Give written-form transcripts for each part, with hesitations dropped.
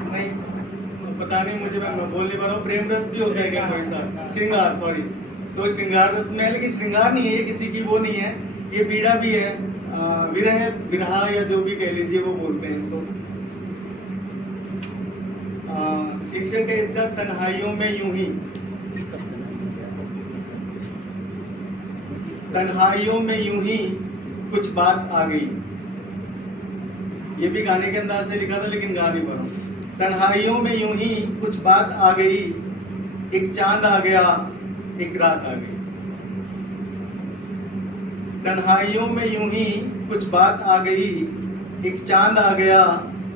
नहीं पता नहीं मुझे, मैं बोल नहीं पा रहा हूँ। प्रेम रस भी होता है क्या कोई सा? श्रृंगार, सॉरी, तो श्रृंगार रस में है, लेकिन श्रृंगार नहीं है ये, किसी की वो नहीं है, ये पीड़ा भी है। विरह, विरहा या जो भी कह लीजिए वो बोलते हैं इसको। शीर्षक है इसका तन्हाइयों में यूं ही। तन्हाइयों में यूं ही कुछ बात आ गई। ये भी गाने के अंदाज से लिखा था लेकिन गा नहीं पा रहा हूं। तन्हाइयों में यूं ही कुछ बात आ गई, एक चांद आ गया, एक रात आ गई। तन्हाइयों में यूं ही कुछ बात आ गई, एक चांद आ गया,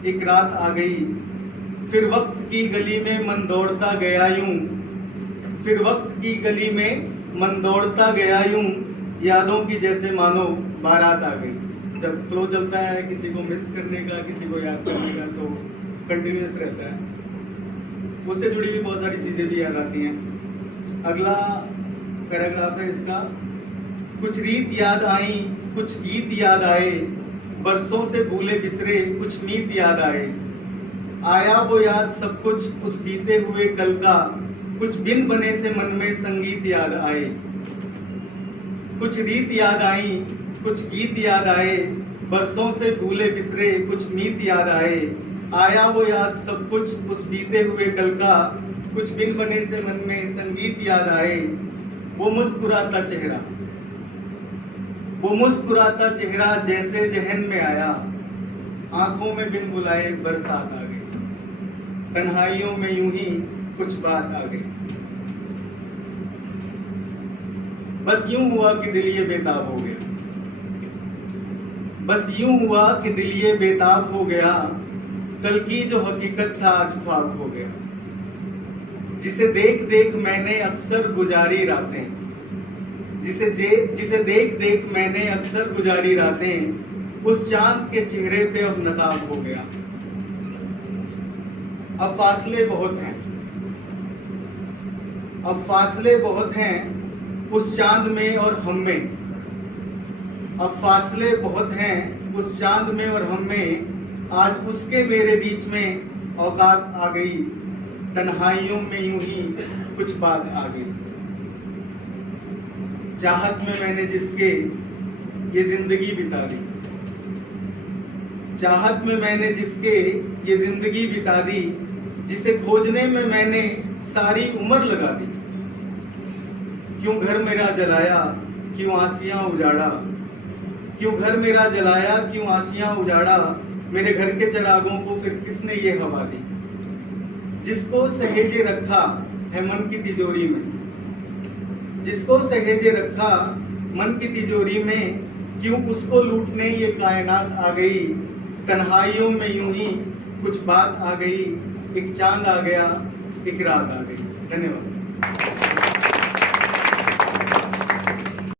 एक रात आ गई। फिर वक्त की गली में मन दौड़ता गया यूं, फिर वक्त की गली में मन दौड़ता गया यूं, यादों की जैसे मानो बारात आ गई। जब फ्लो चलता है किसी को मिस करने का, किसी को याद करने का, तो कंटिन्यूस रहता है। उससे जुड़ी हुई बहुत सारी चीजें भी याद आती हैं। अगला पैराग्राफ है इसका। कुछ रीत याद आई, कुछ गीत याद आए, बरसों से भूले बिसरे कुछ मीत याद आए। आया वो याद सब कुछ उस बीते हुए कल का, कुछ बिन बने से मन में संगीत याद आए। कुछ रीत याद आई, कुछ गीत याद आए, बरसों से भूले बिसरे कुछ मीत याद आए। आया वो याद सब कुछ उस बीते हुए कल का, कुछ बिन बने से मन में संगीत याद आए। वो मुस्कुराता चेहरा, वो मुस्कुराता चेहरा जैसे जहन में आया, आंखों में बिन बुलाए बरसात आ गई। तन्हाइयों में यूं ही कुछ बात आ गई। बस यूं हुआ कि दिल ये बेताब हो गया, बस यूं हुआ कि दिल ये बेताब हो गया। कल की जो हकीकत था आज ख्वाब हो गया। जिसे देख देख मैंने अक्सर गुजारी रातें, जिसे देख देख मैंने अक्सर गुजारी रातें, उस चांद के चेहरे पे अब नकाब हो गया। अब फासले बहुत हैं, अब फासले बहुत हैं उस चांद में और हम में। अब फासले बहुत हैं उस चांद में और हम में। आज उसके मेरे बीच में औकात आ गई। तन्हाइयों में यूं ही कुछ बात आ गई। चाहत में मैंने जिसके ये जिंदगी बिता दी, चाहत में मैंने जिसके ये जिंदगी बिता दी, जिसे खोजने में मैंने सारी उम्र लगा दी। क्यों घर मेरा जलाया, क्यों आसियां उजाड़ा, क्यों घर मेरा जलाया, क्यों आसियां उजाड़ा। मेरे घर के चिरागों को फिर किसने ये हवा दी। जिसको सहेजे रखा है मन की तिजोरी में, जिसको सहेजे रखा मन की तिजोरी में, क्यों उसको लूटने ये कायनात आ गई। तन्हाइयों में यूं ही कुछ बात आ गई, एक चांद आ गया, एक रात आ गई। धन्यवाद।